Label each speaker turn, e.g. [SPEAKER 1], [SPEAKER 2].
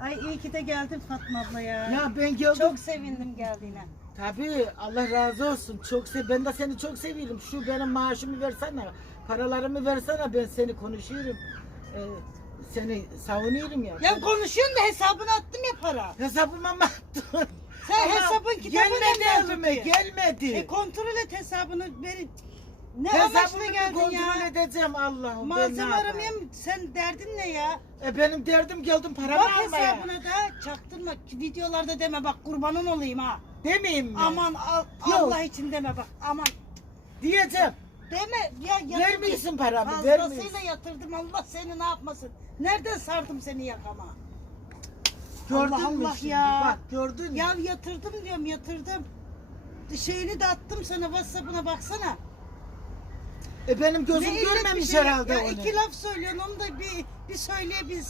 [SPEAKER 1] Ay iyi ki de geldin Fatma abla ya.
[SPEAKER 2] Ya ben geldim.
[SPEAKER 1] Çok sevindim geldiğine.
[SPEAKER 2] Tabii Allah razı olsun. Çok se ben de seni çok seviyorum. Şu benim maaşımı versene. Paralarımı versene ben seni konuşuyorum. Ee, seni savunuyorum ya.
[SPEAKER 1] Ya konuşuyorsun da hesabını attım ya para.
[SPEAKER 2] Hesabıma mı attın?
[SPEAKER 1] Sen
[SPEAKER 2] Ama
[SPEAKER 1] hesabın kitabını
[SPEAKER 2] Gelmedi elime gelmedi.
[SPEAKER 1] E kontrol et hesabını. Beni... Ne amaçla
[SPEAKER 2] Hesabımı bir
[SPEAKER 1] geldin
[SPEAKER 2] kontrol
[SPEAKER 1] ya?
[SPEAKER 2] edeceğim Allah'ım. ben ne
[SPEAKER 1] Malzeme
[SPEAKER 2] yapayım?
[SPEAKER 1] aramaya mı? Sen derdin ne ya?
[SPEAKER 2] E benim derdim geldim paramı
[SPEAKER 1] Bak
[SPEAKER 2] almaya.
[SPEAKER 1] hesabına da çaktırma. Videolarda deme bak kurbanın olayım ha.
[SPEAKER 2] Demeyeyim mi?
[SPEAKER 1] Aman al-. Allah için deme bak aman.
[SPEAKER 2] Diyeceğim.
[SPEAKER 1] Deme ya yatırdım.
[SPEAKER 2] Vermiyorsun paramı,
[SPEAKER 1] Fazlasıyla
[SPEAKER 2] vermiyorsun.
[SPEAKER 1] yatırdım Allah seni ne yapmasın. Nereden sardım seni yakama?
[SPEAKER 2] Gördün
[SPEAKER 1] Allah
[SPEAKER 2] mü
[SPEAKER 1] Allah
[SPEAKER 2] şimdi?
[SPEAKER 1] ya.
[SPEAKER 2] Bak gördün mü?
[SPEAKER 1] Ya yatırdım diyorum yatırdım. Şeyini de attım sana Whatsapp'ına baksana.
[SPEAKER 2] E benim gözüm
[SPEAKER 1] Ne
[SPEAKER 2] görmemiş herhalde
[SPEAKER 1] ya
[SPEAKER 2] onu.
[SPEAKER 1] iki laf söylüyorsun onu da bir, bir söyleyebilsen.